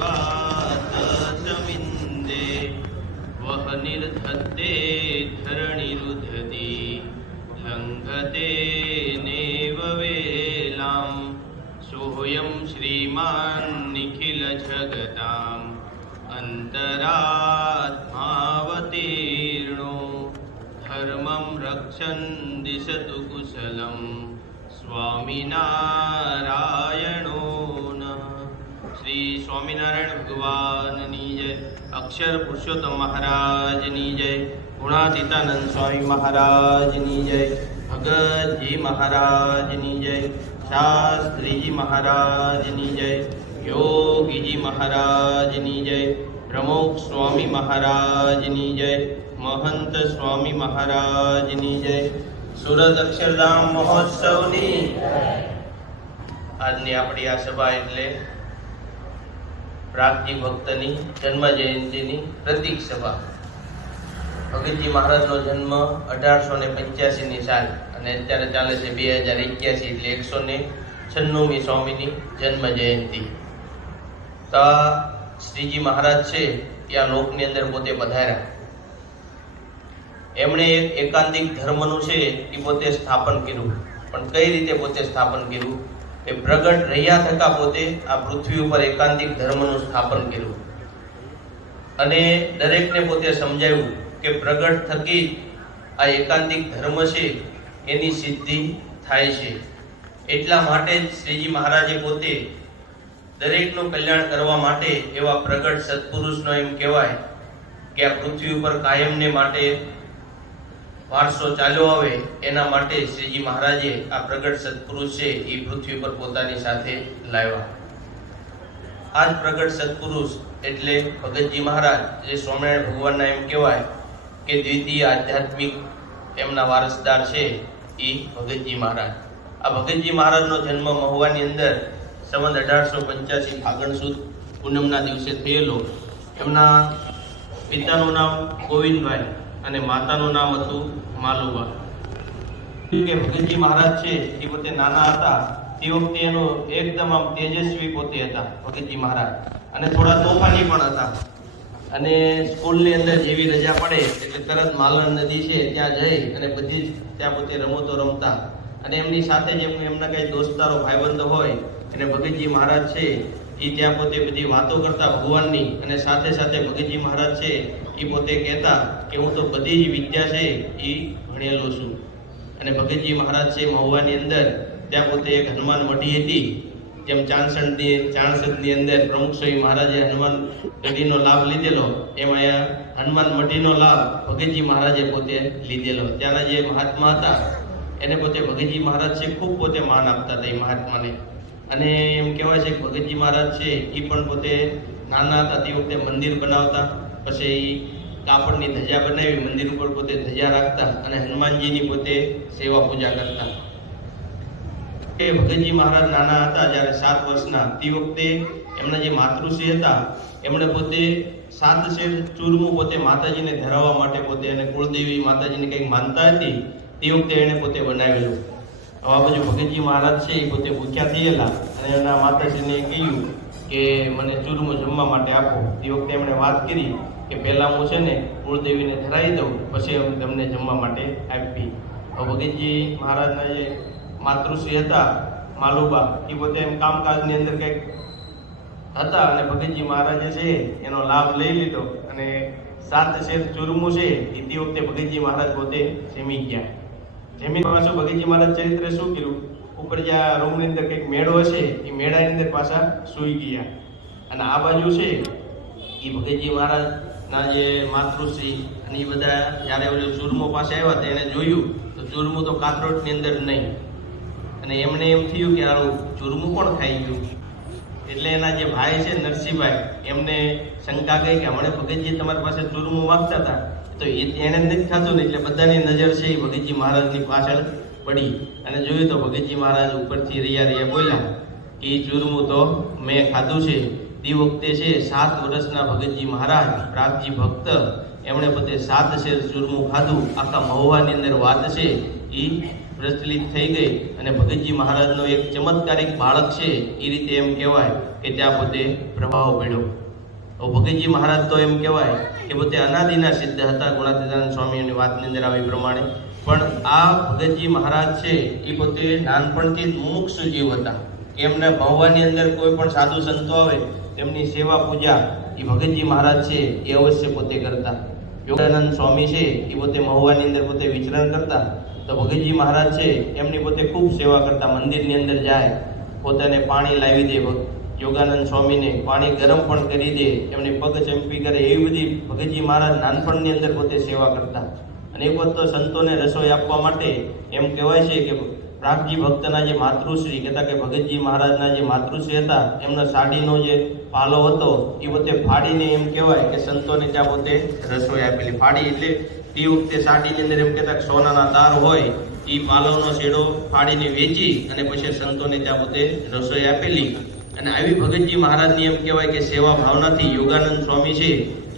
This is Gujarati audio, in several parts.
वातसमिन्दे वह निर्धत्ते धरणिरुदधि लङ्घते नेव वेलां सोऽयं श्रीमान् निखिलजगताम् अन्तरात्मावतीर्णो धर्मं रक्षन् दिशतु कुशलं स्वामिनारायणो नमः। श्री स्वामिनारायण भगवाननी जय। अक्षर पुरुषोत्तम महाराजनी जय। गुणातीतानंद स्वामी महाराजनी जय। भगत जी महाराजनी जय। शास्त्री जी महाराजनी जय। योगी जी महाराजनी जय। प्रमुख स्वामी महाराजनी जय। महंत स्वामी महाराजनी जय। સુરત અક્ષરધામ મહોત્સવની આજની આપણી આ સભા એટલે પ્રાગજી ભક્તની જન્મ જયંતિની પ્રતીક સભા. ભગતજી મહારાજનો જન્મ 1885ની સાલ અને અત્યારે ચાલે છે 2081 એટલે 196મી સ્વામીની જન્મ જયંતિ. તો શ્રીજી મહારાજ છે ત્યાં લોકની અંદર પોતે પધાર્યા. એમણે એક એકાંતિક ધર્મનું છે એ પોતે સ્થાપન કર્યું. પણ કઈ રીતે પોતે સ્થાપન કર્યું? એ પ્રગટ રહ્યા થતા પોતે આ પૃથ્વી ઉપર એકાંતિક ધર્મનું સ્થાપન કર્યું અને દરેકને પોતે સમજાવ્યું કે પ્રગટ થકી આ એકાંતિક ધર્મ છે એની સિદ્ધિ થાય છે. એટલા માટે જ શ્રીજી મહારાજે પોતે દરેકનું કલ્યાણ કરવા માટે એવા પ્રગટ સત્પુરુષનો એમ કહેવાય કે આ પૃથ્વી ઉપર કાયમને માટે વારસો ચાલ્યો આવે એના માટે શ્રીજી મહારાજે આ પ્રગટ સત્પુરુષ છે એ પૃથ્વી પર પોતાની સાથે લાવ્યા. આ જ પ્રગટ સત્પુરુષ એટલે ભગતજી મહારાજ, જે સ્વામિનારાયણ ભગવાનના એમ કહેવાય કે દ્વિતીય આધ્યાત્મિક એમના વારસદાર છે એ ભગતજી મહારાજ. આ ભગતજી મહારાજનો જન્મ મહુવાની અંદર સંવત 1885 ફાગણ સુદ પૂનમના દિવસે થયેલો. એમના પિતાનું નામ ગોવિંદભાઈ અને માતાનું નામ હતું માલુબા. કે ભગતજી મહારાજ છે એ પોતે નાના હતા તે વખતે એનો એકદમ આમ તેજસ્વી પોતે હતા ભગતજી મહારાજ, અને થોડા તોફાની પણ હતા. અને સ્કૂલની અંદર જેવી રજા પડે એટલે તરત માલણ નદી છે ત્યાં જઈ અને બધી જ ત્યાં પોતે રમતો રમતા. અને એમની સાથે જે એમના કઈ દોસ્તારો ભાઈબંધો હોય અને ભગતજી મહારાજ છે એ ત્યાં પોતે બધી વાતો કરતા ભગવાનની, અને સાથે સાથે ભગતજી મહારાજ છે એ પોતે કહેતા કે હું તો બધી જ વિદ્યા છે એ ભણેલો છું. અને ભગતજી મહારાજ છે મહુવાની અંદર ત્યાં પોતે એક હનુમાન મઢી હતી. જેમ ચાણસદની અંદર પ્રમુખ સ્વામી મહારાજે હનુમાન ગઢીનો લાભ લીધેલો, એમ અહીંયા હનુમાન મઢીનો લાભ ભગતજી મહારાજે પોતે લીધેલો. ત્યાંના જે મહાત્મા હતા એને પોતે ભગતજી મહારાજ છે ખૂબ પોતે માન આપતા હતા એ મહાત્માને. અને એમ કહેવાય છે કે ભગતજી મહારાજ છે એ પણ પોતે નાના હતા તે વખતે મંદિર બનાવતા, પછી કાપડની ધજા બનાવી મંદિર ઉપર પોતે ધજા રાખતા અને હનુમાનજીની પોતે સેવા પૂજા કરતા. એ ભગતજી મહારાજ નાના હતા જ્યારે 7 વર્ષના તે વખતે એમના જે માતૃશ્રી હતા એમણે પોતે 7 શેર ચૂરમું પોતે માતાજીને ધરાવવા માટે પોતે, અને કુળદેવી માતાજીને કંઈક માનતા હતી તે વખતે એણે પોતે બનાવેલું. આ બાજુ ભગતજી મહારાજ છે એ પોતે ભૂખ્યા થયેલા અને એના માતાજીને કહ્યું કે મને ચૂરમું જમવા માટે આપો. તે વખતે એમણે વાત કરી કે પહેલાં હું છે ને કુળદેવીને ધરાવી દઉં, પછી હું તમને જમવા માટે આપી. ભગતજી મહારાજના જે માતૃશ્રી હતા માલુબા એ પોતે એમ કામકાજની અંદર કંઈક હતા અને ભગતજી મહારાજે છે એનો લાભ લઈ લીધો અને 7 શેર ચૂરમું છે એ તે વખતે ભગતજી મહારાજ પોતે જમી ગયા. જમીન પાછું ભગતજી મહારાજ ચરિત્ર શું કર્યું, ઉપર જ્યાં રૂમની અંદર કંઈક મેળો હશે એ મેળાની અંદર પાછા સૂઈ ગયા. અને આ બાજુ છે એ ભગતજી મહારાજના જે માતૃશ્રી અને એ બધા જ્યારે ઓલો ચૂરમો પાસે આવ્યા તો એણે જોયું તો ચૂરમું તો કાતરોટની અંદર નહીં. અને એમને એમ થયું કે આવું ચૂરમું પણ ખાઈ ગયું. એટલે એના જે ભાઈ છે નરસિંહભાઈ એમને શંકા ગઈ કે હમણાં ભગતજી તમારી પાસે ચૂરમું માગતા હતા તો એને નથી થતું ને, એટલે બધાની નજર છે એ ભગતજી મહારાજની પાછળ પડી અને જોયું તો ભગતજી મહારાજ ઉપરથી રહ્યા બોલ્યા કે એ ચૂરમું તો મેં ખાધું છે. તે વખતે છે 7 વર્ષના ભગતજી મહારાજ પ્રાગજી ભક્ત એમણે પોતે 7 શેર ચૂરમું ખાધું. આખા મહુવાની અંદર વાત છે એ પ્રચલિત થઈ ગઈ અને ભગતજી મહારાજનો એક ચમત્કારિક બાળક છે એ રીતે એમ કહેવાય કે ત્યાં પોતે પ્રભાવ પડ્યો. તો ભગતજી મહારાજ તો એમ કહેવાય કે પોતે અનાદિના સિદ્ધ હતા. ગુણાતીતાનંદ સ્વામીની વાતની અંદર આવી પ્રમાણે પણ આ ભગતજી મહારાજ છે એ પોતે નાનપણથી જ મુમુક્ષુ જીવ હતા. એમના ભવવાની અંદર કોઈ પણ સાધુ સંતો આવે તેમની સેવા પૂજા એ ભગતજી મહારાજ છે એ અવશ્ય પોતે કરતા. યોગાનંદ સ્વામી છે એ પોતે મહુવાની અંદર પોતે વિચરણ કરતા, તો ભગતજી મહારાજ છે એમની પોતે ખૂબ સેવા કરતા. મંદિરની અંદર જાય, પોતાને પાણી લાવી દે, યોગાનંદ સ્વામીને પાણી ગરમ પણ કરી દે, એમની પગ ચંપી કરે, એવી બધી ભગતજી મહારાજ નાનપણની અંદર પોતે સેવા કરતા. અને એક વખત તો સંતોને રસોઈ આપવા માટે એમ કહેવાય છે કે પ્રાગજી ભક્તના જે માતૃશ્રી કહેતા કે ભગતજી મહારાજના જે માતૃશ્રી હતા એમના સાડીનો જે પાલો હતો એ પોતે ફાડીને એમ કહેવાય કે સંતોને ત્યાં પોતે રસોઈ આપેલી. ફાડી એટલે તે વખતે સાડીની અંદર એમ કહેતા કે સોનાના તાર હોય એ પાલોનો શેડો ફાડીને વેચી અને પછી સંતોને ત્યાં પોતે રસોઈ આપેલી. અને આવી ભગતજી મહારાજની એમ કહેવાય કે સેવા ભાવનાથી યોગાનંદ સ્વામી છે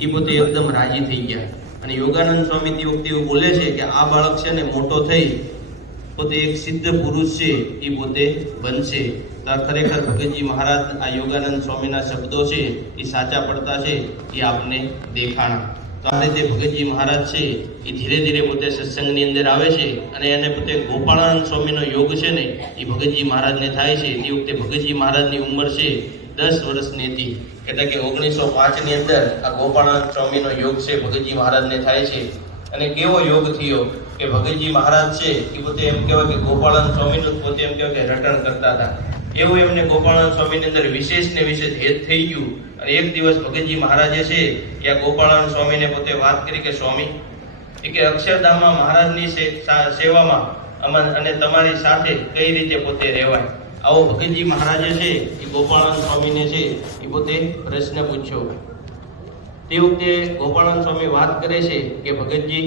એ પોતે એકદમ રાજી થઈ ગયા. અને યોગાનંદ સ્વામી તે વખતે એવું બોલે છે કે આ બાળક છે ને મોટો થઈ પોતે એક સિદ્ધ પુરુષ છે એ પોતે બનશે. તો ખરેખર ભગતજી મહારાજ આ યોગાનંદ સ્વામીના શબ્દો છે એ સાચા પડતા છે એ આપને દેખાણા. તો આ રીતે ભગતજી મહારાજ છે એ ધીરે ધીરે પોતે સત્સંગની અંદર આવે છે અને એને પોતે ગોપાળાનંદ સ્વામીનો યોગ છે ને એ ભગતજી મહારાજને થાય છે. તે વખતે ભગતજી મહારાજની ઉંમર છે 10 વર્ષની હતી. એટલે કે 1905ની અંદર આ ગોપાળાનંદ સ્વામીનો યોગ છે ભગતજી મહારાજને થાય છે. અને કેવો યોગ થયો કે ભગતજી મહારાજ છે એ પોતે એમ કહેવાય કે ગોપાળાનંદ સ્વામીનું પોતે એમ કહેવાય કે રટણ કરતા હતા. એવું એમને ગોપાળાનંદ સ્વામીની અંદર વિશેષ ને વિશેષ હેત થઈ ગયું. અને એક દિવસ ભગતજી મહારાજે છે એ ગોપાળાનંદ સ્વામીને પોતે વાત કરી કે સ્વામી એ કે અક્ષરધામમાં મહારાજની સેવામાં અને તમારી સાથે કઈ રીતે પોતે રહેવાય. આવો ભગતજી મહારાજે છે એ ગોપાળાનંદ સ્વામીને છે એ પોતે પ્રશ્ન પૂછ્યો. તે વખતે ગોપાળાનંદ સ્વામી વાત કરે છે કે ભગતજી,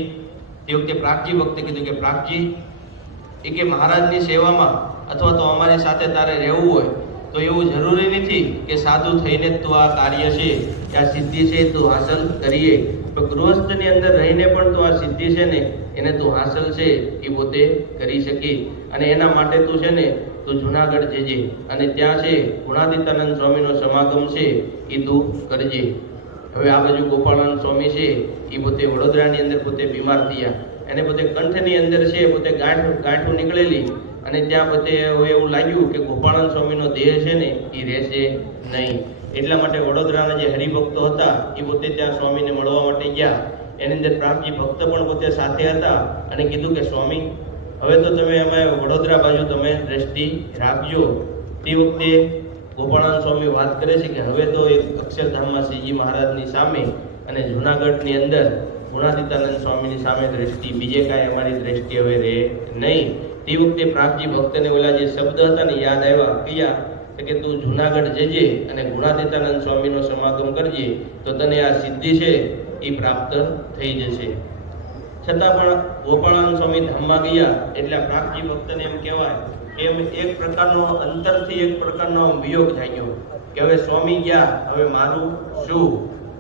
તે વખતે પ્રાગજી ભક્તે કીધું કે પ્રાગજી એ કે મહારાજની સેવામાં અથવા તો અમારી સાથે તારે રહેવું હોય તો એવું જરૂરી નથી કે સાધુ થઈને જ તું આ કાર્ય છે કે આ સિદ્ધિ છે તું હાંસલ કરીએ. પણ ગૃહસ્થની અંદર રહીને પણ તું આ સિદ્ધિ છે ને એને તું હાંસલ છે એ પોતે કરી શકી. અને એના માટે તું છે ને તું જુનાગઢ જજે અને ત્યાં છે ગુણાતીતાનંદ સ્વામીનો સમાગમ છે એ તું કરજે. હવે આ બાજુ ગોપાળાનંદ સ્વામી છે એ પોતે વડોદરાની અંદર પોતે બીમાર થયા. એને પોતે કંઠની અંદર છે પોતે ગાંઠું નીકળેલી અને ત્યાં પોતે હવે એવું લાગ્યું કે ગોપાળાનંદ સ્વામીનો દેહ છે ને એ રહેશે નહીં. એટલા માટે વડોદરાના જે હરિભક્તો હતા એ પોતે ત્યાં સ્વામીને મળવા માટે ગયા. એની અંદર પ્રાગજી ભક્ત પણ પોતે સાથે હતા અને કીધું કે સ્વામી હવે તો તમે અમે વડોદરા બાજુ તમે દ્રષ્ટિ રાખજો. તે વખતે ગોપાળાનંદ સ્વામી વાત કરે છે કે હવે તો એક અક્ષરધામમાં શ્રીજી મહારાજની સામે અને જૂનાગઢની અંદર ગુણાતીતાનંદ સ્વામીની સામે દ્રષ્ટિ, બીજે કાંઈ અમારી દ્રષ્ટિ હવે રહે નહીં. તે વખતે પ્રાગજી ભક્તને ઓલા જે શબ્દ હતા ને યાદ આવ્યા. કયા? કે તું જૂનાગઢ જજે અને ગુણાતીતાનંદ સ્વામીનો સમાગમ કરજે તો તને આ સિદ્ધિ છે એ પ્રાપ્ત થઈ જશે. છતાં પણ ગોપાળાનંદ સ્વામી ધામમાં ગયા એટલે પ્રાગજી ભક્તને એમ કહેવાય એમ એક પ્રકારનો અંતરથી એક પ્રકારનો વિયોગ જાગ્યો કે હવે સ્વામી ગયા હવે મારું શું.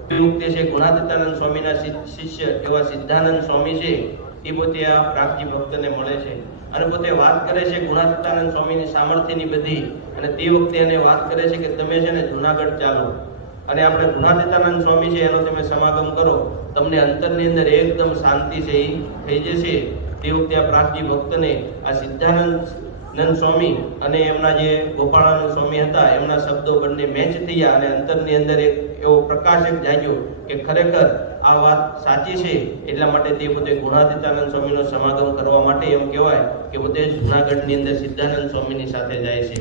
તે વખતે છે ગુણાતીતાનંદ સ્વામીના શિષ્ય એવા સિદ્ધાનંદ સ્વામી છે એ પોતે આ પ્રાગજી ભક્તને મળે છે અને પોતે વાત કરે છે ગુણાતીતાનંદ સ્વામીની સામર્થ્યની બધી. અને તે વખતે એને વાત કરે છે કે તમે છે ને જુનાગઢ ચાલો અને આપણે ગુણાતીતાનંદ સ્વામી છે એનો તમે સમાગમ કરો, તમને અંતરની અંદર એકદમ શાંતિ છે એ થઈ જશે. તે વખતે આ પ્રાગજી ભક્તને આ સિદ્ધાનંદ સ્વામી અને એમના જે ગોપાળાનંદ સ્વામી હતા એમના શબ્દો બંને મેચ થયા અને અંતરની અંદર એક એવો પ્રકાશ જાગ્યો કે ખરેખર આ વાત સાચી છે. એટલા માટે તે પોતે ગુણાતીતાનંદ સ્વામીનો સમાગમ કરવા માટે એમ કહેવાય કે પોતે જૂનાગઢની અંદર સિદ્ધાનંદ સ્વામીની સાથે જાય છે.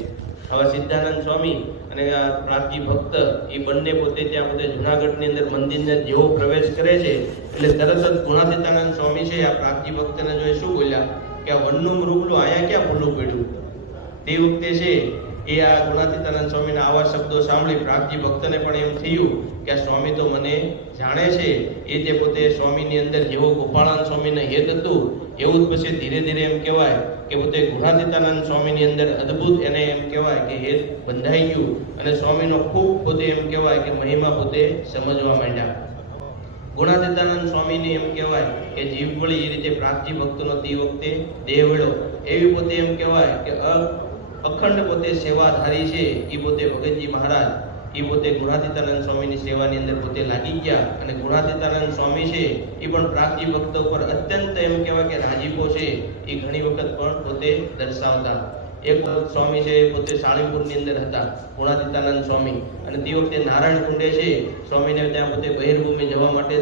હવે સિદ્ધાનંદ સ્વામી અને આ પ્રાગજી ભક્ત એ બંને પોતે ત્યાં પોતે જૂનાગઢની અંદર મંદિરને જેવો પ્રવેશ કરે છે એટલે તરત જ ગુણાતીતાનંદ સ્વામી છે આ પ્રાગજી ભક્તને જોઈ શું બોલ્યા કે આ વનનું મૃગલું આયા ક્યાં ભૂલું પડ્યું. તે વખતે છે એ આ ગુણાતીતાનંદ સ્વામીના આવા શબ્દો સાંભળી પ્રાગજી ભક્તને પણ એમ થયું કે આ સ્વામી તો મને જાણે છે. એ તે પોતે સ્વામીની અંદર જેવો ગોપાળાનંદ સ્વામીને હેત હતું એવું જ પછી ધીરે ધીરે એમ કહેવાય કે પોતે ગુણાતીતાનંદ સ્વામીની અંદર અદ્ભુત એને એમ કહેવાય કે હેત બંધાઈ ગયું અને સ્વામીનો ખૂબ પોતે એમ કહેવાય કે મહિમા પોતે સમજવા માંડ્યા. ગુણાતીતાનંદ સ્વામીને એમ કહેવાય કે જીવ વળી એ રીતે પ્રાગજી ભક્તનો તે વખતે દેહ વળ્યો એવી પોતે એમ કહેવાય કે અખંડ પોતે સેવાધારી છે એ પોતે ભગતજી મહારાજ એ પોતે ગુણાતીતાનંદ સ્વામીની સેવાની અંદર પોતે લાગી ગયા અને ગુણાતીતાનંદ સ્વામી છે એ પણ પ્રાગજી ભક્ત ઉપર અત્યંત એમ કહેવાય કે રાજીપો છે એ ઘણી વખત પણ પોતે દર્શાવતા. એક વખત સ્વામી છે પોતે સાળીપુરની અંદર હતા ગુણાતીતાનંદ સ્વામી, અને તે વખતે નારાયણ કુંડે છે સ્વામીને ત્યાં પોતે બહિર્ભૂમિ જવા માટે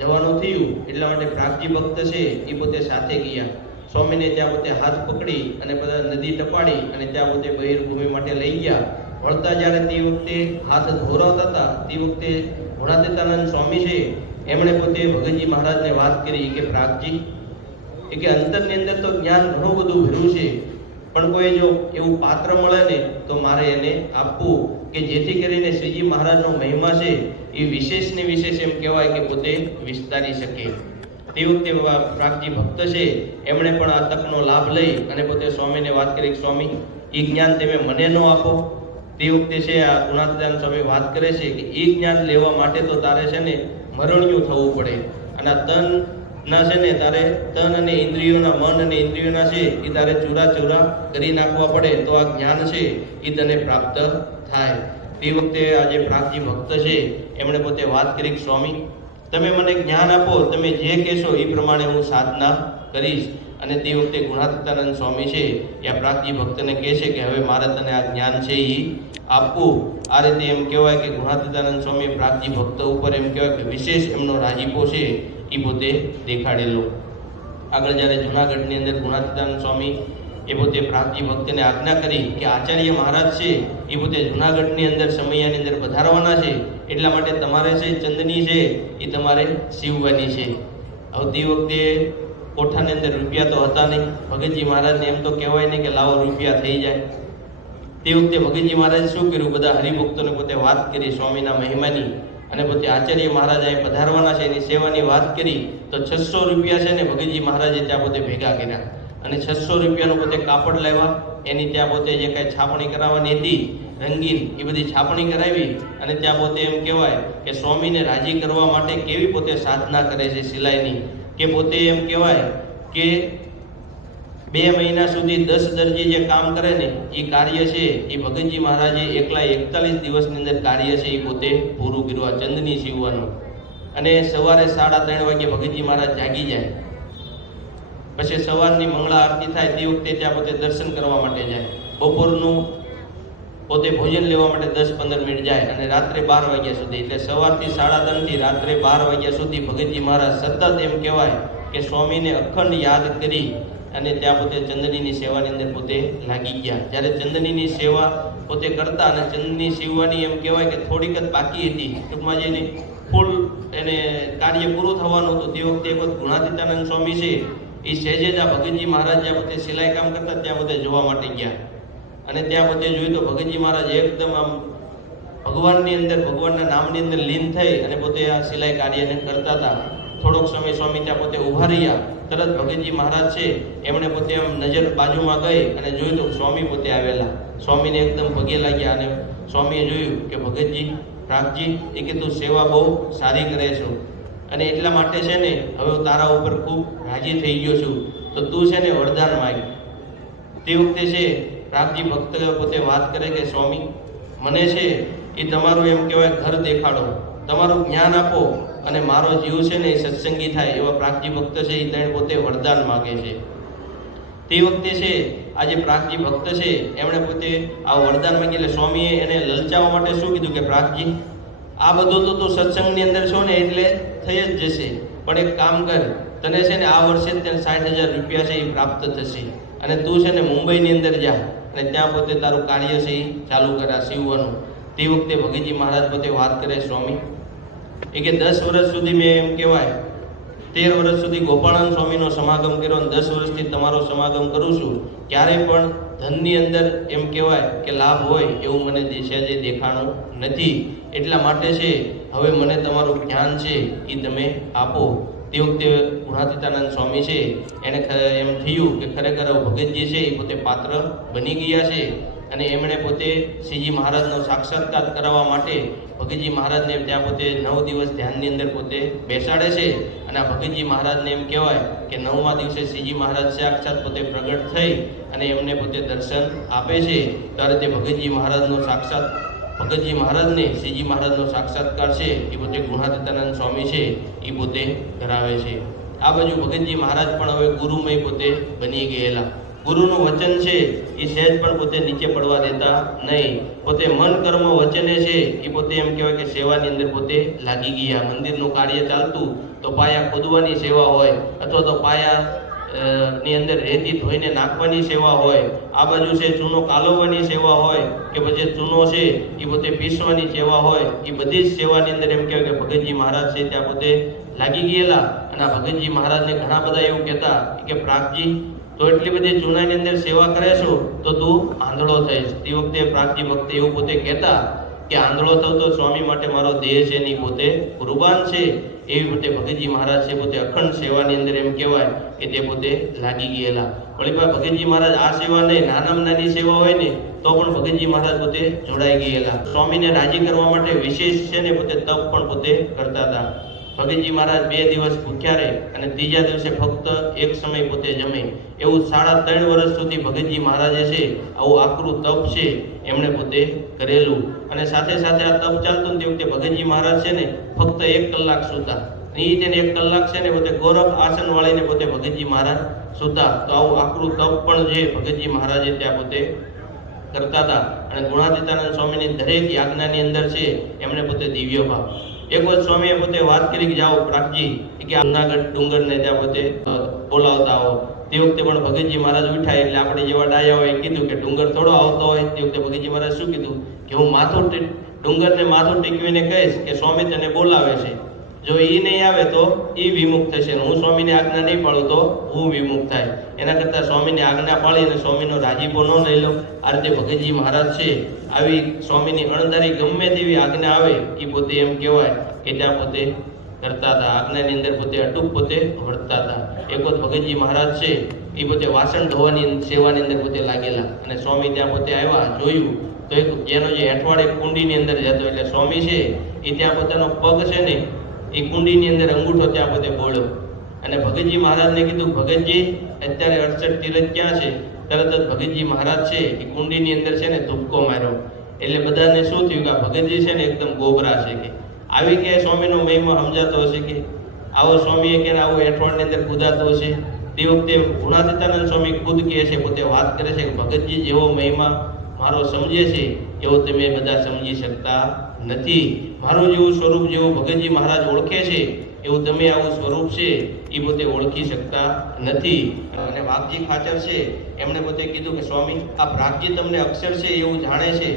જવાનું થયું, એટલા માટે પ્રાગજી ભક્ત છે એ પોતે સાથે ગયા. સ્વામીને ત્યાં પોતે હાથ પકડી અને બધા નદી ટપાડી અને ત્યાં પોતે બહિર્ભૂમિ માટે લઈ ગયા. વળતા જ્યારે તે વખતે હાથ ધોરાવતા હતા તે વખતે ગુણાતીતાનંદ સ્વામી છે એમણે પોતે ભગતજી મહારાજને વાત કરી કે પ્રાગજી કે અંતરની અંદર તો જ્ઞાન ઘણું બધું ભર્યું છે, પણ કોઈ જો એવું પાત્ર મળે ને તો મારે એને આપવું કે જેથી કરીને શ્રીજી મહારાજનો મહિમા છે એ વિશેષ ને વિશેષ એમ કહેવાય કે પોતે વિસ્તારી શકે. તે વખતે પ્રાગજી ભક્ત છે એમણે પણ આ તકનો લાભ લઈ અને પોતે સ્વામીને વાત કરી કે સ્વામી એ જ્ઞાન તમે મને ન આપો. તે વખતે છે આ ગુણાતીતાનંદ સ્વામી વાત કરે છે કે એ જ્ઞાન લેવા માટે તો તારે છે ને મરણિયું થવું પડે, અને આ તન ના છે ને તારે તન અને ઇન્દ્રિયોના મન અને ઇન્દ્રિયોના છે એ તારે ચૂરા કરી નાખવા પડે તો આ જ્ઞાન છે એ તને પ્રાપ્ત થાય. તે વખતે આ જે પ્રાગજી ભક્ત છે એમણે પોતે વાત કરી કે સ્વામી તમે મને જ્ઞાન આપો, તમે જે કહેશો એ પ્રમાણે હું સાધના કરીશ. અને તે વખતે ગુણાતીતાનંદ સ્વામી છે એ આ પ્રાગજી ભક્તને કહે છે કે હવે મારે તને આ જ્ઞાન છે એ આપવું. આ રીતે એમ કહેવાય કે ગુણાતીતાનંદ સ્વામી પ્રાગજી ભક્ત ઉપર એમ કહેવાય કે વિશેષ એમનો રાજીપો છે એ પોતે દેખાડેલો. આગળ જ્યારે જુનાગઢની અંદર ગુણાતીતાનંદ સ્વામી એ પોતે પ્રાગજી ભક્તને આજ્ઞા કરી કે આચાર્ય મહારાજ છે એ પોતે જુનાગઢની અંદર સમયાની અંદર પધારવાના છે, એટલા માટે તમારે છે ચંદની છે એ તમારે સીવવાની છે. હવે તે વખતે કોઠાની અંદર રૂપિયા તો હતા નહીં, ભગતજી મહારાજને એમ તો કહેવાય નહીં કે લાવો રૂપિયા થઈ જાય. તે વખતે ભગતજી મહારાજે શું કર્યું, બધા હરિભક્તોને પોતે વાત કરી સ્વામીના મહિમાની, અને પોતે આચાર્ય મહારાજ અહીં પધારવાના છે એની સેવાની વાત કરી તો 600 રૂપિયા છે ને ભગતજી મહારાજે ત્યાં પોતે ભેગા કર્યા અને 600 રૂપિયાનું પોતે કાપડ લાવ્યા, એની ત્યાં પોતે જે કાંઈ છાપણી કરાવવાની હતી રંગીન એ બધી છાપણી કરાવી અને ત્યાં પોતે એમ કહેવાય કે સ્વામીને રાજી કરવા માટે કેવી પોતે સાધના કરે છે સિલાઈની, કે પોતે એમ કહેવાય કે 2 મહિના સુધી 10 દરજી જે કામ કરે ને એ કાર્ય છે એ ભગતજી મહારાજે એકલા 41 દિવસની અંદર કાર્ય છે એ પોતે પૂરું કર્યું, ચંદની સીવવાનું. અને સવારે 3:30 વાગે ભગતજી મહારાજ જાગી જાય, પછી સવારની મંગળા આરતી થાય તે વખતે ત્યાં પોતે દર્શન કરવા માટે જાય, બપોરનું પોતે ભોજન લેવા માટે 10-15 મિનિટ જાય અને રાત્રે 12 વાગ્યા સુધી, એટલે સવારથી 3:30 થી રાત્રે 12 વાગ્યા સુધી ભગતજી મહારાજ સતત એમ કહેવાય કે સ્વામીને અખંડ યાદ કરી અને ત્યાં પોતે ચંદનીની સેવાની અંદર પોતે લાગી ગયા. જ્યારે ચંદનીની સેવા પોતે કરતા અને ચંદની સીવવાની એમ કહેવાય કે થોડીક જ બાકી હતી, ટૂંકમાં જેની ફૂલ એને કાર્ય પૂરું થવાનું હતું, તે વખતે એક વખત ગુણાતીતાનંદ સ્વામી છે એ સહેજે જ આ ભગતજી મહારાજ જ્યાં પોતે સિલાઈ કામ કરતા ત્યાં પોતે જોવા માટે ગયા અને ત્યાં પોતે જોયું તો ભગતજી મહારાજ એકદમ આમ ભગવાનની અંદર ભગવાનના નામની અંદર લીન થઈ અને પોતે આ સિલાઈ કાર્યને કરતા હતા. થોડોક સમય સ્વામી ત્યાં પોતે ઊભા રહ્યા, તરત ભગતજી મહારાજ છે એમણે પોતે આમ નજર બાજુમાં ગઈ અને જોયું તો સ્વામી પોતે આવેલા. સ્વામીને એકદમ પગે લાગ્યા અને સ્વામીએ જોયું કે ભગતજી પ્રાગજી એ કે તું સેવા બહુ સારી કરે છો અને એટલા માટે છે ને હવે હું તારા ઉપર ખૂબ રાજી થઈ ગયો છું, તો તું છે ને વરદાન માંગ. તે વખતે છે પ્રાગજી ભક્ત પોતે વાત કરે કે સ્વામી મને છે એ તમારું એમ કહેવાય ઘર દેખાડો, તમારું જ્ઞાન આપો અને મારો જીવ છે ને એ સત્સંગી થાય એવા પ્રાગજી ભક્ત છે એ તેણે પોતે વરદાન માગે છે. તે વખતે છે આ જે પ્રાગજી ભક્ત છે એમણે પોતે આ વરદાન માંગી એટલે સ્વામીએ એને લલચાવવા માટે શું કીધું કે પ્રાગજી આ બધું તો તું સત્સંગની અંદર છો ને એટલે થઈ જ જશે, પણ એક કામ કર, તને છે ને આ વર્ષે જ તને 60,000 રૂપિયા છે એ પ્રાપ્ત થશે અને તું છે ને મુંબઈની અંદર જા અને ત્યાં પોતે તારું કાર્ય છે એ ચાલુ કર્યા સીવવાનું. તે વખતે ભગતજી મહારાજ પોતે વાત કરે સ્વામી એ કે 10 વર્ષ સુધી મેં એમ કહેવાય 13 વર્ષ સુધી ગોપાળાનંદ સ્વામીનો સમાગમ કર્યો અને 10 વર્ષથી તમારો સમાગમ કરું છું, ક્યારેય પણ ધનની અંદર એમ કહેવાય કે લાભ હોય એવું મને સહેજે દેખાણું નથી, એટલા માટે છે હવે મને તમારું જ્ઞાન છે એ તમે આપો. તે વખતે ગુણાતીતાનંદ સ્વામી છે એને એમ થયું કે ખરેખર ભગતજી છે એ પોતે પાત્ર બની ગયા છે અને એમણે પોતે શ્રીજી મહારાજનો સાક્ષાત્કાર કરાવવા માટે ભગતજી મહારાજને ત્યાં પોતે 9 દિવસ ધ્યાનની અંદર પોતે બેસાડે છે. અને આ ભગતજી મહારાજને એમ કહેવાય કે 9મા દિવસે શ્રીજી મહારાજ સાક્ષાત પોતે પ્રગટ થઈ અને એમને પોતે દર્શન આપે છે. ત્યારે તે ભગતજી મહારાજને શ્રીજી મહારાજનો સાક્ષાત્કાર છે એ પોતે ગુણાતીતાનંદ સ્વામી છે એ પોતે ધરાવે છે. આ બાજુ ભગતજી મહારાજ પણ હવે ગુરુમય પોતે બની ગયેલા. ગુરુનું વચન છે એ સહેજ પણ પોતે નીચે પડવા દેતા નહીં. પોતે મન કર્મ વચને છે એ પોતે એમ કહેવાય કે સેવાની અંદર પોતે લાગી ગયા. મંદિરનું કાર્ય ચાલતું તો પાયા ખોદવાની સેવા હોય, અથવા તો પાયા ની અંદર રેતી ધોઈને નાખવાની સેવા હોય, આ બાજુ છે ચૂનો કાલવવાની સેવા હોય, કે પછી ચૂનો છે એ પોતે પીસવાની સેવા હોય, એ બધી જ સેવાની અંદર એમ કહેવાય કે ભગતજી મહારાજ છે ત્યાં પોતે લાગી ગયેલા. અને આ ભગતજી મહારાજને ઘણા બધા એવું કહેતા કે પ્રાગજી તો એટલી બધી ચૂનાની અંદર સેવા કરે છો તો તું આંધળો થઈશ. તે વખતે પ્રાગજી ભક્ત એવું પોતે કહેતા કે આંધળો થતો તો સ્વામી માટે મારો દેહ છે ની પોતે કુરબાન છે. એવી પોતે ભગતજી મહારાજ છે પોતે અખંડ સેવાની અંદર એમ કહેવાય કે તે પોતે લાગી ગયેલા. વળી ભગતજી મહારાજ આ સેવા નહીં, નાનામાં નાની સેવા હોય ને તો પણ ભગતજી મહારાજ પોતે જોડાઈ ગયેલા. સ્વામીને રાજી કરવા માટે વિશેષ છે ને પોતે તપ પણ પોતે કરતા હતા. ભગતજી મહારાજ 2 દિવસ ભૂખ્યા રહે અને ત્રીજા દિવસે ફક્ત એક સમય પોતે જમે. એવું 3.5 વર્ષ સુધી ભગતજી મહારાજે છે આવું આકરું તપ છે એમણે પોતે કરેલું. અને સાથે સાથે આ તપ ચાલતું તે વખતે ભગતજી મહારાજ છે ને ફક્ત 1 કલાક સૂતા. એ તેને 1 કલાક છે ને પોતે ગોરખ આસન વાળીને પોતે ભગતજી મહારાજ સૂતા. તો આવું આકરું તપ પણ જે ભગતજી મહારાજે ત્યાં પોતે કરતા હતા. અને ગુણાતીતાનંદ સ્વામીની દરેક યાજ્ઞાની અંદર છે એમણે પોતે દિવ્ય ભાવ. એક વખત સ્વામીએ પોતે વાત કરી કે જાઓ પ્રાગજી કે જૂનાગઢ ડુંગરને ત્યાં પોતે બોલાવતા આવો. તે વખતે પણ ભગતજી મહારાજ ઉઠાય એટલે આપણે જેવા ડાયા હોય કીધું કે ડુંગર થોડો આવતો હોય. તે વખતે ભગતજી મહારાજ શું કીધું કે હું ડુંગરને માથું ટેકવીને કહીશ કે સ્વામી તને બોલાવે છે. જો એ નહીં આવે તો એ વિમુખ થશે, હું સ્વામીની આજ્ઞા નહીં પાડું તો હું વિમુખ થાય. એના કરતાં સ્વામીની આજ્ઞા પાડી અને સ્વામીનો રાજીપો ન લઈ લો. આ રીતે ભગતજી મહારાજ છે આવી સ્વામીની અણધારી ગમે તેવી આજ્ઞા આવે એ પોતે એમ કહેવાય કે ત્યાં પોતે કરતા હતા. આજ્ઞાની અંદર પોતે અટૂટ પોતે વર્તતા હતા. એક વખત ભગતજી મહારાજ છે એ પોતે વાસણ ધોવાની સેવાની અંદર પોતે લાગેલા અને સ્વામી ત્યાં પોતે આવ્યા, જોયું તો એક જેનો જે હેઠવાડ એક કુંડીની અંદર જતો એટલે સ્વામી છે એ ત્યાં પોતાનો પગ છે ને એ કુંડીની અંદર અંગૂઠો ત્યાં પોતે બોળ્યો અને ભગતજી મહારાજને કીધું ભગતજી અત્યારે 68 તીરથ ક્યાં છે? તરત જ ભગતજી મહારાજ છે એ કુંડીની અંદર છે ને ધુબકો માર્યો. એટલે બધાને શું થયું કે ભગતજી છે ને એકદમ ગોબરા છે કે આવી કે સ્વામીનો મહિમા સમજાતો હશે કે આવો સ્વામીએ કે આવું હેઠવાડની અંદર કૂદાતો હશે. તે વખતે ગુણાતીતાનંદ સ્વામી ખુદ કહે છે, પોતે વાત કરે છે કે ભગતજી જેવો મહિમા મારો સમજે છે એવો તમે બધા સમજી શકતા નથી. મારું જેવું સ્વરૂપ જેવું ભગતજી મહારાજ ઓળખે છે એવું તમે આવું સ્વરૂપ છે એ પોતે ઓળખી શકતા નથી. અને વાઘજી ખાચર છે એમણે પોતે કીધું કે સ્વામી આ પ્રાગજી તમને અક્ષર છે એવું જાણે છે,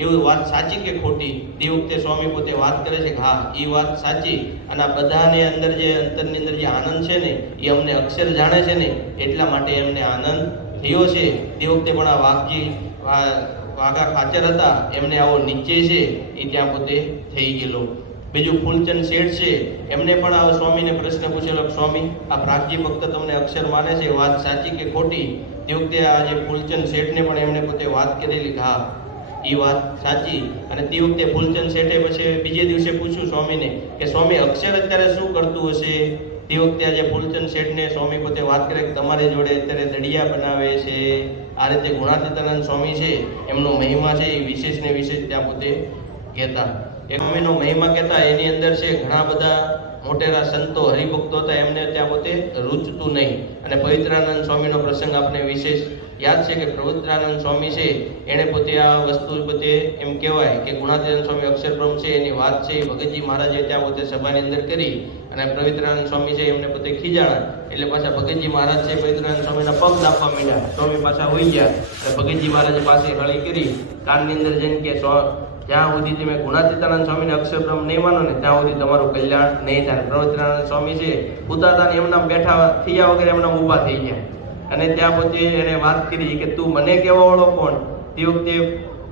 એવું વાત સાચી કે ખોટી? તે વખતે સ્વામી પોતે વાત કરે છે કે હા એ વાત સાચી. અને આ બધાને અંદર જે અંતરની અંદર જે આનંદ છે ને એ અમને અક્ષર જાણે છે ને એટલા માટે એમને આનંદ થયો છે. તે વખતે પણ આ વાઘા ખાચર હતા એમને આવો નીચે છે એ ત્યાં પોતે થઈ ગયેલો. બીજું ફૂલચંદ શેઠ છે એમને પણ આ સ્વામીને પ્રશ્ન પૂછેલો, સ્વામી આ પ્રાગજી ભક્ત તમને અક્ષર માને છે, વાત સાચી કે ખોટી? તે વખતે આ જે ફૂલચંદ શેઠને પણ એમને પોતે વાત કરેલી કે હા એ વાત સાચી. અને તે વખતે ફૂલચંદ શેઠે પછી બીજે દિવસે પૂછ્યું સ્વામીને કે સ્વામી અક્ષર અત્યારે શું કરતું હશે? તે વખતે આજે ફૂલચંદ શેઠને સ્વામી પોતે વાત કરે કે તમારી જોડે અત્યારે દડિયા બનાવે છે. આ રીતે ગુણાતીતાનંદ સ્વામી છે એમનો મહિમા છે એ વિશેષ ને વિશેષ ત્યાં પોતે કહેતા. એક સ્વામીનો મહિમા કહેતા એની અંદર છે ઘણા બધા મોટેરા સંતો હરિભક્તો હતા એમને ત્યાં પોતે રૂચતું નહીં. અને પવિત્રાનંદ સ્વામીનો પ્રસંગ આપણે વિશેષ યાદ છે કે પવિત્રાનંદ સ્વામી છે એણે પોતે આ વસ્તુ પોતે એમ કહેવાય કે ગુણાતીતાનંદ સ્વામી અક્ષરબ્રહ્મ છે એની વાત છે ભગતજી મહારાજે ત્યાં પોતે સભાની અંદર કરી અને પવિત્રાનંદ સ્વામી છે એમને પોતે ખીજાણા. એટલે પાછા ભગતજી મહારાજ છે પવિત્રાનંદ સ્વામીના પગ દાબવા માંડ્યા. સ્વામી પાછા હોઈ ગયા એટલે ભગતજી મહારાજ પાસે હળી કરી કાનની અંદર જઈને કે જ્યાં સુધી તમે ગુણાતીતાનંદ સ્વામીને અક્ષરબ્રહ્મ નહીં માનો ને ત્યાં સુધી તમારું કલ્યાણ નહીં થાય. પવિત્રાનંદ સ્વામી છે ઉતારતા એમના બેઠા થયા વગર એમના ઊભા થઈ ગયા અને ત્યાં પોતે એને વાત કરી કે તું મને કહેવા વાળો કોણ? તે વખતે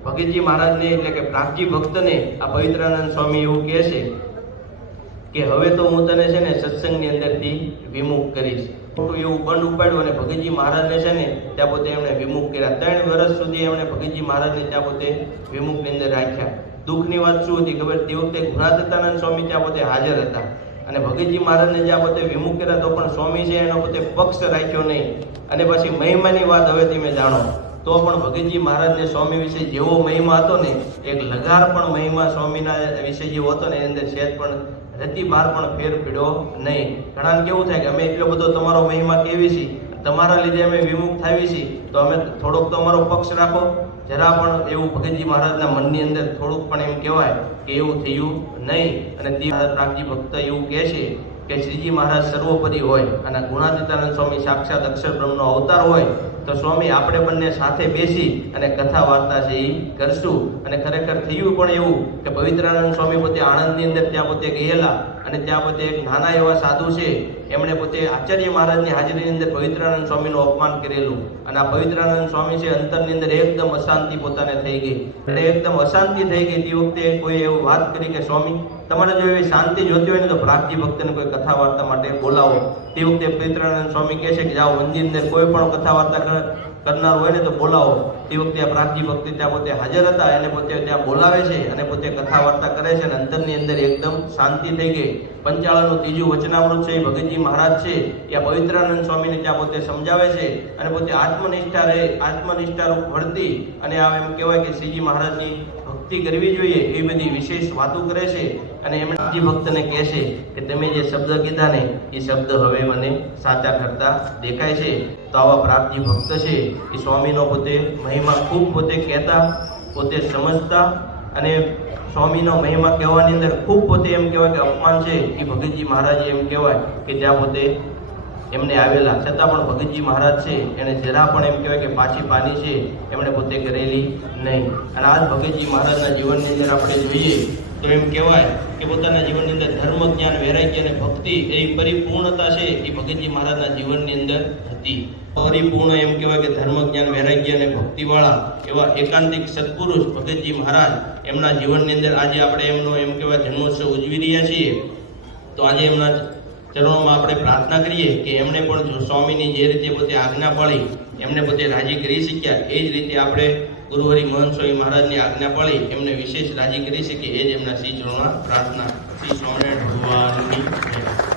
ભગતજી મહારાજને એટલે કે પ્રાગજી ભક્તને આ પવિત્રાનંદ સ્વામી એવું કહે છે કે હવે તો હું તને છે ને સત્સંગની અંદરથી વિમુખ કરીશ. એવું બંધ ઉપાડ્યું અને ભગતજી મહારાજને છે ને ત્યાં પોતે એમણે વિમુખ કર્યા. 3 વર્ષ સુધી એમણે ભગતજી મહારાજને ત્યાં પોતે વિમુખની અંદર રાખ્યા. દુઃખની વાત શું હતી ખબર? તે વખતે ગુણાતીતાનંદ સ્વામી ત્યાં પોતે હાજર હતા અને ભગતજી મહારાજને જ્યાં પોતે વિમુખ કર્યા તો પણ સ્વામી છે એનો પોતે પક્ષ રાખ્યો નહીં. અને પછી મહિમાની વાત હવે તમે જાણો તો પણ ભગતજી મહારાજને સ્વામી વિશે જેવો મહિમા હતો ને, એક લગાર પણ મહિમા સ્વામીના વિશે જેવો હતો ને, એની અંદર સહેજ પણ રતી બાર પણ ફેર પડ્યો નહીં. ઘણાને કેવું થાય કે અમે એટલો બધો તમારો મહિમા કેવી છીએ, તમારા લીધે અમે વિમુખ થાવી છીએ, તો અમે થોડોક તો અમારો પક્ષ રાખો. જરા પણ એવું ભગતજી મહારાજના મનની અંદર થોડુંક પણ એમ કહેવાય કે એવું થયું નહીં. અને તે પ્રાગજી ભક્ત એવું કહે છે કે શ્રીજી મહારાજ સર્વોપરી હોય અને ગુણાતીતાનંદ સ્વામી સાક્ષાત અક્ષર બ્રહ્મનો અવતાર હોય તો સ્વામી આપણે બંને સાથે બેસી અને કથા વાર્તા છે એ કરશું. અને ખરેખર થયું પણ એવું કે પવિત્રાનંદ સ્વામી પોતે આણંદની અંદર ત્યાં પોતે ગયેલા અને ત્યાં પોતે એક નાના એવા સાધુ છે એમણે પોતે આચાર્ય મહારાજની હાજરીની અંદર પવિત્રાનંદ સ્વામીનું અપમાન કરેલું. અને આ પવિત્રાનંદ સ્વામી છે અંતરની અંદર એકદમ અશાંતિ પોતાને થઈ ગઈ. એટલે એકદમ અશાંતિ થઈ ગઈ. તે વખતે કોઈ એવું વાત કરી કે સ્વામી તમારે જો એવી શાંતિ જોતી હોય ને તો પ્રાગજી ભક્તને કોઈ કથા વાર્તા માટે બોલાવો. તે વખતે પવિત્રાનંદ સ્વામી કહે છે કે જાઓ મંદિરની અંદર કોઈ પણ કથા વાર્તા કરનાર હોય ને તો બોલાવો. તે વખતે આ પ્રાગજી ભક્તિ ત્યાં પોતે હાજર હતા, એને પોતે ત્યાં બોલાવે છે અને પોતે કથા વાર્તા કરે છે અને અંતરની અંદર એકદમ શાંતિ થઈ ગઈ. પંચાળનું 3જું વચનામૃત છે એ ભગતજી મહારાજ છે એ પવિત્રાનંદ સ્વામીને ત્યાં પોતે સમજાવે છે અને પોતે આત્મનિષ્ઠા રૂપ વર્તી અને આ એમ કહેવાય કે શ્રીજી મહારાજની ભક્તિ કરવી જોઈએ એવી બધી વિશેષ વાતો કરે છે. અને એમણે ભક્તને કહે છે કે તમે જે શબ્દ કીધા ને એ શબ્દ હવે મને સાચા કરતા દેખાય છે. તો આવા પ્રાગજી ભક્ત છે એ સ્વામીનો પોતે મહિમા ખૂબ પોતે કહેતા, પોતે સમજતા અને સ્વામીનો મહિમા કહેવાની અંદર ખૂબ પોતે એમ કહેવાય કે અપમાન છે એ ભગતજી મહારાજે એમ કહેવાય કે ત્યાં પોતે એમને આવેલા છતાં પણ ભગતજી મહારાજ છે એને જરા પણ એમ કહેવાય કે પાછી પાની છે એમણે પોતે કરેલી નહીં. અને આ ભગતજી મહારાજના જીવનની અંદર આપણે જોઈએ તો એમ કહેવાય કે પોતાના જીવનની અંદર ધર્મ, જ્ઞાન, વૈરાગ્ય અને ભક્તિ એવી પરિપૂર્ણતા છે એ ભગતજી મહારાજના જીવનની અંદર હતી. પરિપૂર્ણ એમ કહેવાય કે ધર્મ, જ્ઞાન, વૈરાગ્ય અને ભક્તિવાળા એવા એકાંતિક સત્પુરુષ ભગતજી મહારાજ એમના જીવનની અંદર આજે આપણે એમનો એમ કહેવાય જન્મોત્સવ ઉજવી રહ્યા છીએ. તો આજે એમના ચરણોમાં આપણે પ્રાર્થના કરીએ કે એમણે પણ જો સ્વામીની જે રીતે પોતે આજ્ઞા પાળી એમને પોતે રાજી કરી શક્યા એ જ રીતે આપણે ગુરુહરિ મહંત સ્વામી મહારાજની આજ્ઞા પાળી એમને વિશેષ રાજી કરી શકીએ એ જ એમના શ્રી ચરણોમાં પ્રાર્થના. શ્રી સ્વામિનારાયણ ભગવાનની જય.